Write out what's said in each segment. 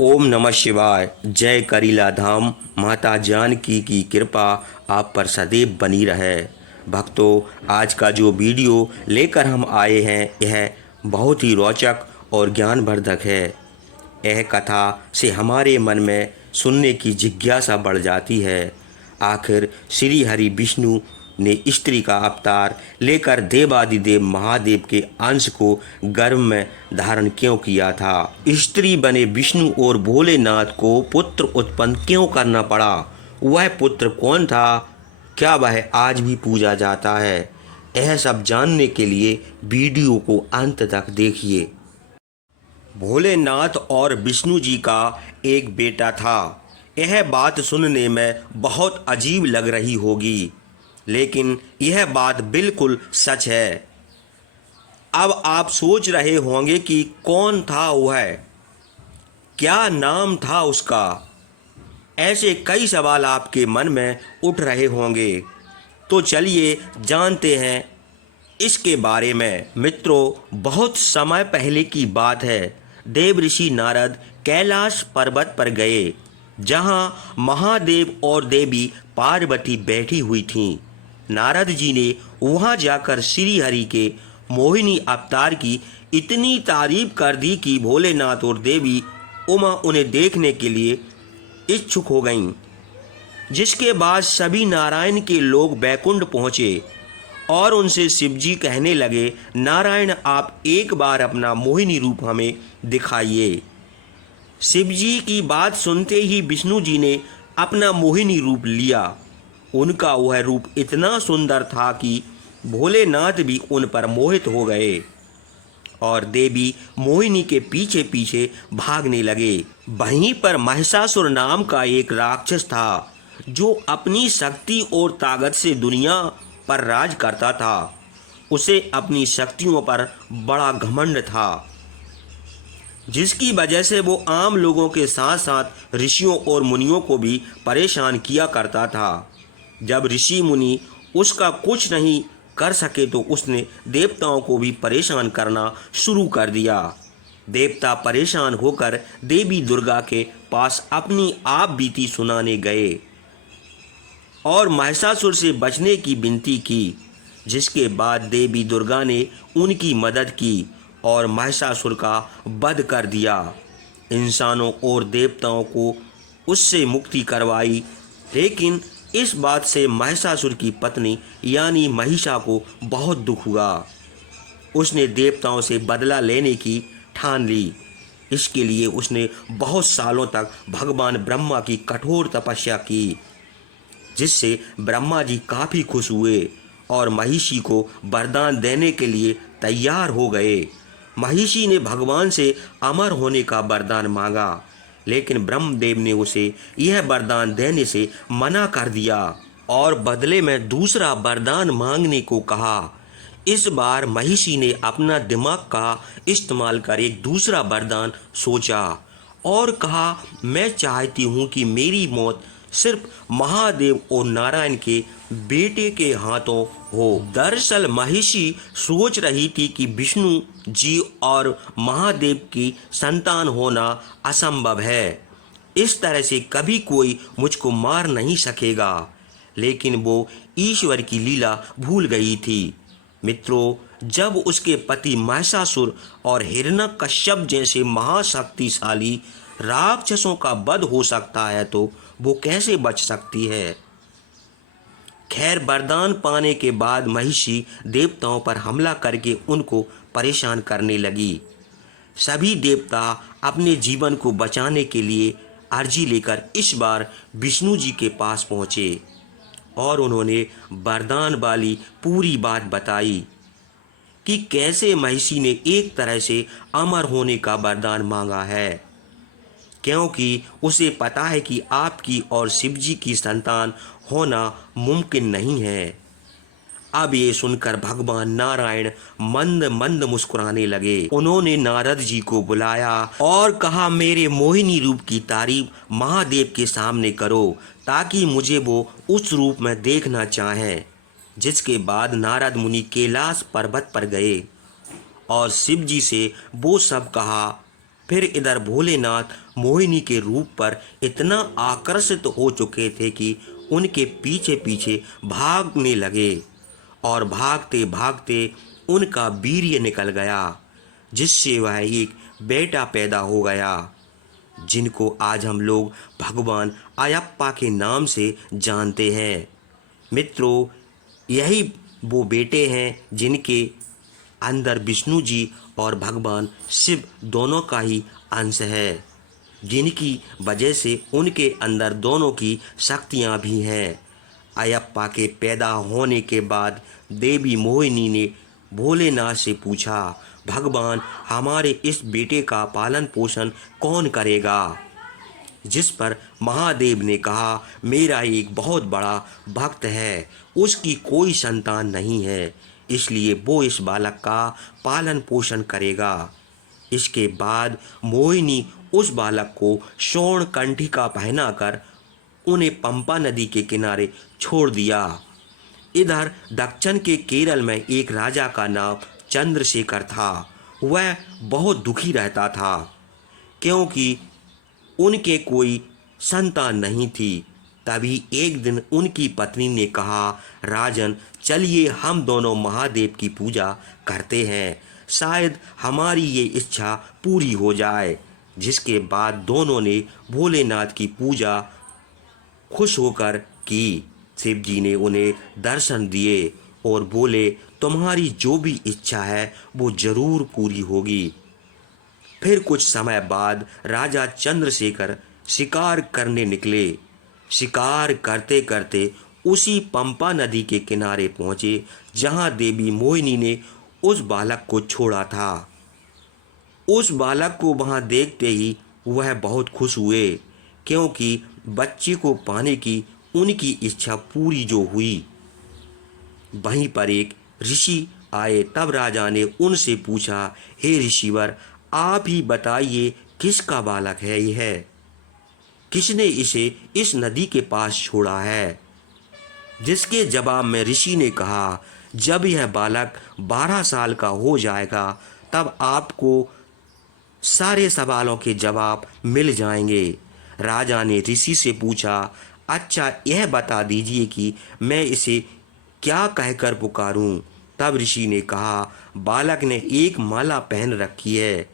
ओम नमः शिवाय। जय करीला धाम। माता जानकी की कृपा आप पर सदैव बनी रहे। भक्तों, आज का जो वीडियो लेकर हम आए हैं यह बहुत ही रोचक और ज्ञानवर्धक है। यह कथा से हमारे मन में सुनने की जिज्ञासा बढ़ जाती है। आखिर श्री हरि विष्णु ने स्त्री का अवतार लेकर देवादिदेव महादेव के अंश को गर्भ में धारण क्यों किया था? स्त्री बने विष्णु और भोलेनाथ को पुत्र उत्पन्न क्यों करना पड़ा? वह पुत्र कौन था? क्या वह आज भी पूजा जाता है? यह सब जानने के लिए वीडियो को अंत तक देखिए। भोलेनाथ और विष्णु जी का एक बेटा था। यह बात सुनने में बहुत अजीब लग रही होगी, लेकिन यह बात बिल्कुल सच है। अब आप सोच रहे होंगे कि कौन था वह, क्या नाम था उसका। ऐसे कई सवाल आपके मन में उठ रहे होंगे, तो चलिए जानते हैं इसके बारे में। मित्रों, बहुत समय पहले की बात है। देव ऋषि नारद कैलाश पर्वत पर गए, जहां महादेव और देवी पार्वती बैठी हुई थीं। नारद जी ने वहां जाकर श्री हरि के मोहिनी अवतार की इतनी तारीफ कर दी कि भोलेनाथ और देवी उमा उन्हें देखने के लिए इच्छुक हो गईं। जिसके बाद सभी नारायण के लोग बैकुंठ पहुँचे और उनसे शिवजी कहने लगे, नारायण, आप एक बार अपना मोहिनी रूप हमें दिखाइए। शिवजी की बात सुनते ही विष्णु जी ने अपना मोहिनी रूप लिया। उनका वह रूप इतना सुंदर था कि भोलेनाथ भी उन पर मोहित हो गए और देवी मोहिनी के पीछे पीछे भागने लगे। वहीं पर महिषासुर नाम का एक राक्षस था, जो अपनी शक्ति और ताकत से दुनिया पर राज करता था। उसे अपनी शक्तियों पर बड़ा घमंड था, जिसकी वजह से वो आम लोगों के साथ साथ ऋषियों और मुनियों को भी परेशान किया करता था। जब ऋषि मुनि उसका कुछ नहीं कर सके तो उसने देवताओं को भी परेशान करना शुरू कर दिया। देवता परेशान होकर देवी दुर्गा के पास अपनी आप बीती सुनाने गए और महिषासुर से बचने की विनती की, जिसके बाद देवी दुर्गा ने उनकी मदद की और महिषासुर का वध कर दिया। इंसानों और देवताओं को उससे मुक्ति करवाई। लेकिन इस बात से महिषासुर की पत्नी यानी महिषा को बहुत दुख हुआ। उसने देवताओं से बदला लेने की ठान ली। इसके लिए उसने बहुत सालों तक भगवान ब्रह्मा की कठोर तपस्या की, जिससे ब्रह्मा जी काफ़ी खुश हुए और महिषी को वरदान देने के लिए तैयार हो गए। महिषी ने भगवान से अमर होने का वरदान मांगा, लेकिन ब्रह्मदेव ने उसे यह वरदान देने से मना कर दिया और बदले में दूसरा वरदान मांगने को कहा। इस बार महिषी ने अपना दिमाग का इस्तेमाल कर एक दूसरा वरदान सोचा और कहा, मैं चाहती हूँ कि मेरी मौत सिर्फ महादेव और नारायण के बेटे के हाथों हो। दरअसल महिषी सोच रही थी कि विष्णु जी और महादेव की संतान होना असंभव है। इस तरह से कभी कोई मुझको मार नहीं सकेगा। लेकिन वो ईश्वर की लीला भूल गई थी। मित्रों, जब उसके पति महिषासुर और हिरण्यकश्यप जैसे महाशक्तिशाली राक्षसों का वध हो सकता है, तो वो कैसे बच सकती है? खैर, वरदान पाने के बाद महिषी देवताओं पर हमला करके उनको परेशान करने लगी। सभी देवता अपने जीवन को बचाने के लिए अर्जी लेकर इस बार विष्णु जी के पास पहुँचे और उन्होंने वरदान वाली पूरी बात बताई कि कैसे महिषी ने एक तरह से अमर होने का वरदान मांगा है, क्योंकि उसे पता है कि आपकी और शिवजी की संतान होना मुमकिन नहीं है। अब ये सुनकर भगवान नारायण मंद मंद मुस्कुराने लगे। उन्होंने नारद जी को बुलाया और कहा, मेरे मोहिनी रूप की तारीफ महादेव के सामने करो, ताकि मुझे वो उस रूप में देखना चाहें। जिसके बाद नारद मुनि कैलाश पर्वत पर गए और शिव जी से वो सब कहा फिर इधर भोलेनाथ मोहिनी के रूप पर इतना आकर्षित हो चुके थे कि उनके पीछे पीछे भागने लगे और भागते भागते उनका वीर्य निकल गया, जिससे वह एक बेटा पैदा हो गया, जिनको आज हम लोग भगवान अयप्पा के नाम से जानते हैं। मित्रों, यही वो बेटे हैं जिनके अंदर विष्णु जी और भगवान शिव दोनों का ही अंश है, जिनकी वजह से उनके अंदर दोनों की शक्तियाँ भी हैं। अयप्पा के पैदा होने के बाद देवी मोहिनी ने भोलेनाथ से पूछा, भगवान हमारे इस बेटे का पालन पोषण कौन करेगा? जिस पर महादेव ने कहा, मेरा एक बहुत बड़ा भक्त है, उसकी कोई संतान नहीं है, इसलिए वो इस बालक का पालन पोषण करेगा। इसके बाद मोहिनी उस बालक को स्वर्ण कंठिका पहनाकर उन्हें पंपा नदी के किनारे छोड़ दिया। इधर दक्षिण के केरल में एक राजा का नाम चंद्रशेखर था। वह बहुत दुखी रहता था क्योंकि उनके कोई संतान नहीं थी। तभी एक दिन उनकी पत्नी ने कहा, राजन चलिए हम दोनों महादेव की पूजा करते हैं, शायद हमारी ये इच्छा पूरी हो जाए। जिसके बाद दोनों ने भोलेनाथ की पूजा खुश होकर की। शिव जी ने उन्हें दर्शन दिए और बोले, तुम्हारी जो भी इच्छा है वो जरूर पूरी होगी। फिर कुछ समय बाद राजा चंद्रशेखर शिकार करने निकले। शिकार करते करते उसी पंपा नदी के किनारे पहुँचे जहाँ देवी मोहिनी ने उस बालक को छोड़ा था। उस बालक को वहाँ देखते ही वह बहुत खुश हुए, क्योंकि बच्चे को पाने की उनकी इच्छा पूरी जो हुई। वहीं पर एक ऋषि आए। तब राजा ने उनसे पूछा, हे ऋषिवर, आप ही बताइए किसका बालक है यह? किसने इसे इस नदी के पास छोड़ा है? जिसके जवाब में ऋषि ने कहा, जब यह बालक 12 साल का हो जाएगा तब आपको सारे सवालों के जवाब मिल जाएंगे। राजा ने ऋषि से पूछा, अच्छा यह बता दीजिए कि मैं इसे क्या कहकर पुकारूं? तब ऋषि ने कहा, बालक ने एक माला पहन रखी है,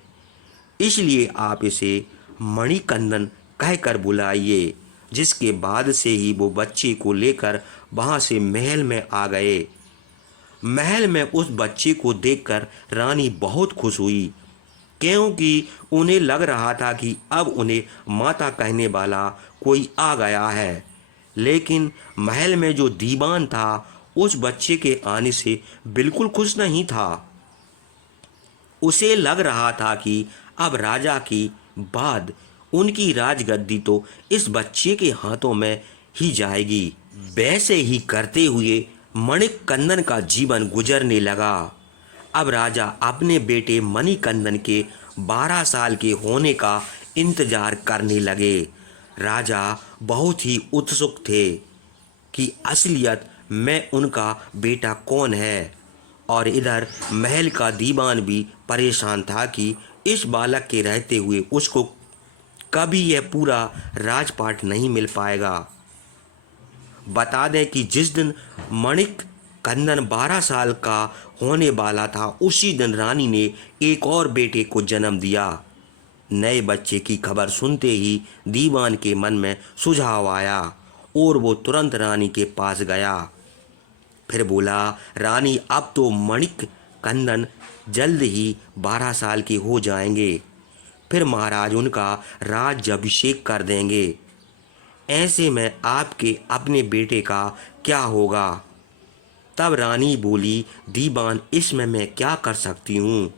इसलिए आप इसे मणिकंदन कहकर बुलाइए। जिसके बाद से ही वो बच्चे को लेकर वहाँ से महल में आ गए। महल में उस बच्चे को देखकर रानी बहुत खुश हुई, क्योंकि उन्हें लग रहा था कि अब उन्हें माता कहने वाला कोई आ गया है। लेकिन महल में जो दीवान था उस बच्चे के आने से बिल्कुल खुश नहीं था। उसे लग रहा था कि अब राजा की बाद उनकी राजगद्दी तो इस बच्चे के हाथों में ही जाएगी। वैसे ही करते हुए मणिकंदन का जीवन गुजरने लगा। अब राजा अपने बेटे मणिकंदन के 12 साल के होने का इंतजार करने लगे। राजा बहुत ही उत्सुक थे कि असलियत में उनका बेटा कौन है, और इधर महल का दीवान भी परेशान था कि इस बालक के रहते हुए उसको कभी यह पूरा राजपाट नहीं मिल पाएगा। बता दें कि जिस दिन मणिकंदन 12 साल का होने वाला था, उसी दिन रानी ने एक और बेटे को जन्म दिया। नए बच्चे की खबर सुनते ही दीवान के मन में सुझाव आया और वो तुरंत रानी के पास गया। फिर बोला, रानी अब तो मणिकंदन जल्द ही 12 साल के हो जाएंगे, फिर महाराज उनका राज्याभिषेक कर देंगे। ऐसे में आपके अपने बेटे का क्या होगा? तब रानी बोली, दीवान इसमें मैं क्या कर सकती हूँ?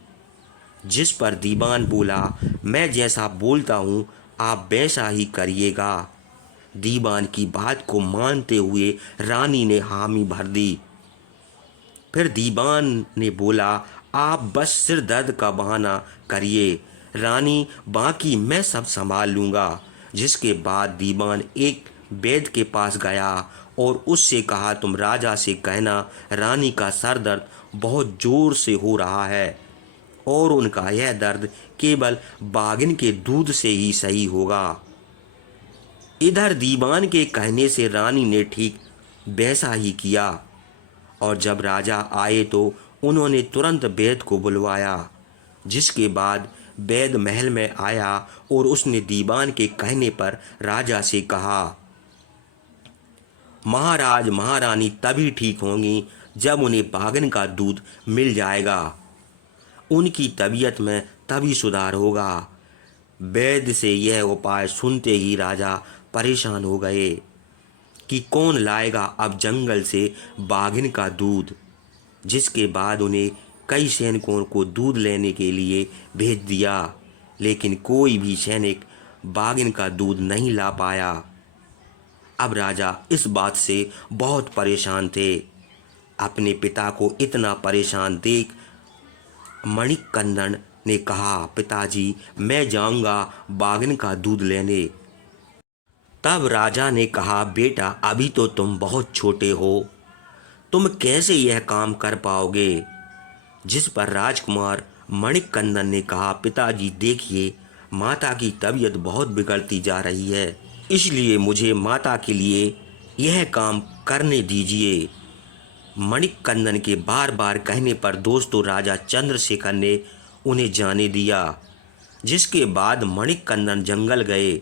जिस पर दीवान बोला, मैं जैसा बोलता हूँ आप वैसा ही करिएगा। दीवान की बात को मानते हुए रानी ने हामी भर दी। फिर दीवान ने बोला, आप बस सिर दर्द का बहाना करिए रानी, बाकी मैं सब संभाल लूँगा। जिसके बाद दीवान एक वैद्य के पास गया और उससे कहा, तुम राजा से कहना रानी का सर दर्द बहुत ज़ोर से हो रहा है और उनका यह दर्द केवल बाघिन के दूध से ही सही होगा। इधर दीवान के कहने से रानी ने ठीक वैसा ही किया और जब राजा आए तो उन्होंने तुरंत वैद्य को बुलवाया, जिसके बाद वैद्य महल में आया और उसने दीवान के कहने पर राजा से कहा, महाराज महारानी तभी ठीक होंगी जब उन्हें बाघिन का दूध मिल जाएगा। उनकी तबीयत में तभी सुधार होगा। वैद्य से यह उपाय सुनते ही राजा परेशान हो गए कि कौन लाएगा अब जंगल से बाघिन का दूध। जिसके बाद उन्हें कई सैनिकों को दूध लेने के लिए भेज दिया, लेकिन कोई भी सैनिक बाघिन का दूध नहीं ला पाया। अब राजा इस बात से बहुत परेशान थे। अपने पिता को इतना परेशान देख मणिकंदन ने कहा, पिताजी मैं जाऊंगा बाघिन का दूध लेने। तब राजा ने कहा, बेटा अभी तो तुम बहुत छोटे हो, तुम कैसे यह काम कर पाओगे। जिस पर राजकुमार मणिकंदन ने कहा, पिताजी देखिए माता की तबीयत बहुत बिगड़ती जा रही है, इसलिए मुझे माता के लिए यह काम करने दीजिए। मणिकंदन के बार बार कहने पर दोस्तों राजा चंद्रशेखर ने उन्हें जाने दिया। जिसके बाद मणिकंदन जंगल गए।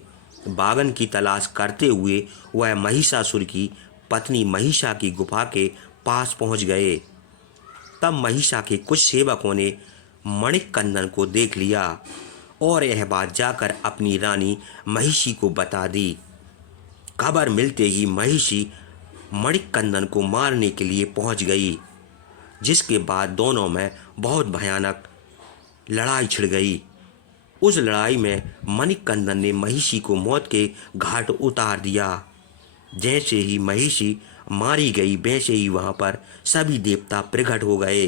बाघिन की तलाश करते हुए वह महिषासुर की पत्नी महिषा की गुफा के पास पहुंच गए। तब महिषा के कुछ सेवकों ने मणिकंदन को देख लिया और यह बात जाकर अपनी रानी महिषी को बता दी। खबर मिलते ही महिषी मणिकंदन को मारने के लिए पहुंच गई, जिसके बाद दोनों में बहुत भयानक लड़ाई छिड़ गई। उस लड़ाई में मणिकंदन ने महिषी को मौत के घाट उतार दिया। जैसे ही महिषी मारी गई वैसे ही वहां पर सभी देवता प्रकट हो गए।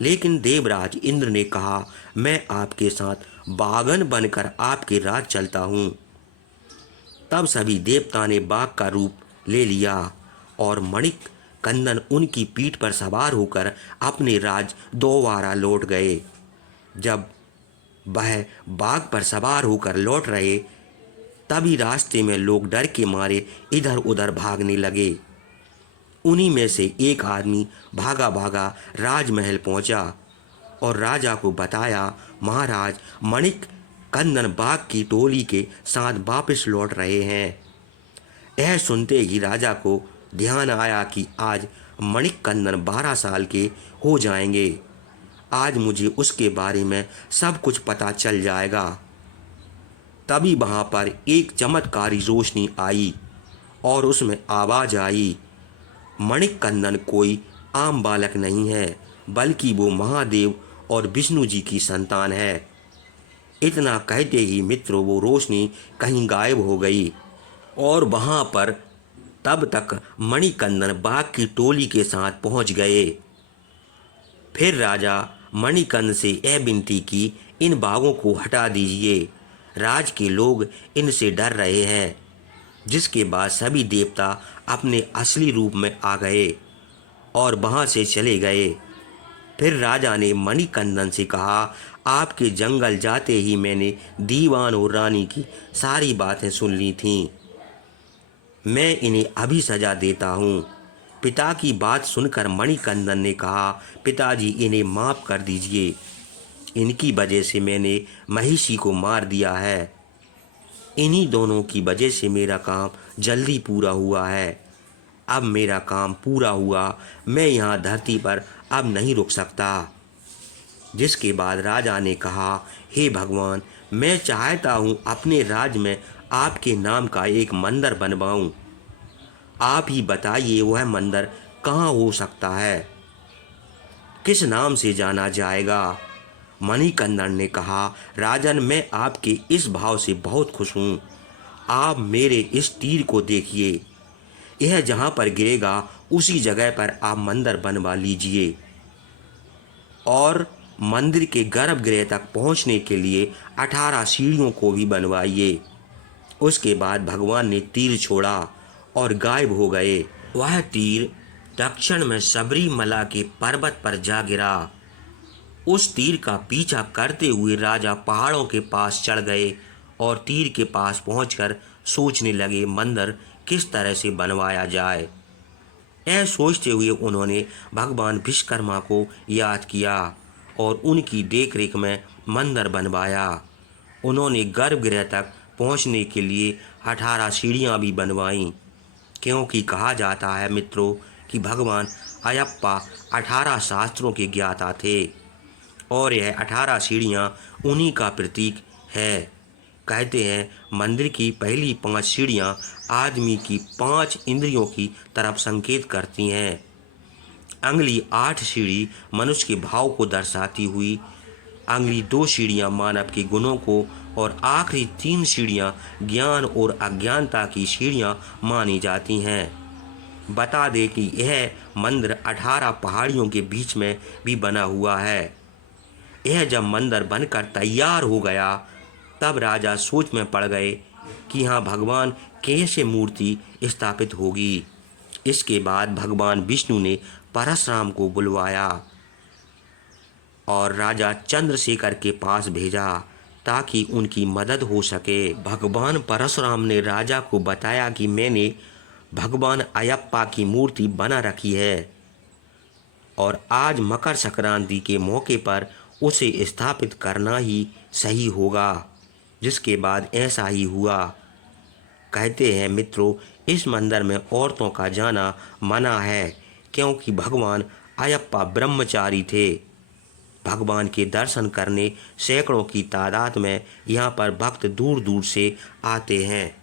लेकिन देवराज इंद्र ने कहा, मैं आपके साथ बाघन बनकर आपके राज चलता हूँ। तब सभी देवता ने बाघ का रूप ले लिया और मणिकंदन उनकी पीठ पर सवार होकर अपने राज दोबारा लौट गए। जब वह बाघ पर सवार होकर लौट रहे तभी रास्ते में लोग डर के मारे इधर उधर भागने लगे। उन्हीं में से एक आदमी भागा भागा राजमहल पहुंचा और राजा को बताया, महाराज मणिकंदन बाघ की टोली के साथ वापस लौट रहे हैं। यह सुनते ही राजा को ध्यान आया कि आज मणिकंदन 12 साल के हो जाएंगे। आज मुझे उसके बारे में सब कुछ पता चल जाएगा। तभी वहाँ पर एक चमत्कारी रोशनी आई और उसमें आवाज़ आई, मणिकंदन कोई आम बालक नहीं है, बल्कि वो महादेव और विष्णु जी की संतान है। इतना कहते ही मित्रों वो रोशनी कहीं गायब हो गई और वहाँ पर तब तक मणिकंदन बाघ की टोली के साथ पहुँच गए। फिर राजा मणिकंदन से यह विनती की, इन बाघों को हटा दीजिए, राज के लोग इनसे डर रहे हैं। जिसके बाद सभी देवता अपने असली रूप में आ गए और वहाँ से चले गए। फिर राजा ने मणिकंदन से कहा, आपके जंगल जाते ही मैंने दीवान और रानी की सारी बातें सुन ली थीं। मैं इन्हें अभी सजा देता हूँ। पिता की बात सुनकर मणिकंदन ने कहा, पिताजी इन्हें माफ़ कर दीजिए, इनकी वजह से मैंने महिषी को मार दिया है। इन्हीं दोनों की वजह से मेरा काम जल्दी पूरा हुआ है। अब मेरा काम पूरा हुआ, मैं यहाँ धरती पर अब नहीं रुक सकता। जिसके बाद राजा ने कहा, हे भगवान, मैं चाहता हूँ अपने राज्य में आपके नाम का एक मंदिर बनवाऊँ। आप ही बताइए वह मंदिर कहाँ हो सकता है, किस नाम से जाना जाएगा। मणिकंदन ने कहा, राजन मैं आपके इस भाव से बहुत खुश हूँ। आप मेरे इस तीर को देखिए, यह जहाँ पर गिरेगा उसी जगह पर आप मंदिर बनवा लीजिए और मंदिर के गर्भगृह तक पहुँचने के लिए 18 सीढ़ियों को भी बनवाइए। उसके बाद भगवान ने तीर छोड़ा और गायब हो गए। वह तीर दक्षिण में सबरीमला के पर्वत पर जा गिरा। उस तीर का पीछा करते हुए राजा पहाड़ों के पास चढ़ गए और तीर के पास पहुंचकर सोचने लगे मंदिर किस तरह से बनवाया जाए। यह सोचते हुए उन्होंने भगवान विश्वकर्मा को याद किया और उनकी देखरेख में मंदिर बनवाया। उन्होंने गर्भगृह तक पहुंचने के लिए 18 सीढ़ियां भी बनवाईं, क्योंकि कहा जाता है मित्रों कि भगवान अयप्पा 18 शास्त्रों के ज्ञाता थे और यह 18 सीढ़ियां उन्हीं का प्रतीक है। कहते हैं मंदिर की पहली 5 सीढ़ियां आदमी की 5 इंद्रियों की तरफ संकेत करती हैं। अगली 8 सीढ़ी मनुष्य के भाव को दर्शाती हुई, अगली 2 सीढ़ियां मानव के गुणों को और आखिरी 3 सीढ़ियां ज्ञान और अज्ञानता की सीढ़ियां मानी जाती हैं। बता दें कि यह मंदिर 18 पहाड़ियों के बीच में भी बना हुआ है। यह जब मंदिर बनकर तैयार हो गया तब राजा सोच में पड़ गए कि यहाँ भगवान कैसे मूर्ति स्थापित होगी। इसके बाद भगवान विष्णु ने परशुराम को बुलवाया और राजा चंद्रशेखर के पास भेजा ताकि उनकी मदद हो सके। भगवान परशुराम ने राजा को बताया कि मैंने भगवान अयप्पा की मूर्ति बना रखी है और आज मकर संक्रांति के मौके पर उसे स्थापित करना ही सही होगा। जिसके बाद ऐसा ही हुआ। कहते हैं मित्रों, इस मंदिर में औरतों का जाना मना है क्योंकि भगवान अयप्पा ब्रह्मचारी थे। भगवान के दर्शन करने सैकड़ों की तादाद में यहाँ पर भक्त दूर दूर से आते हैं।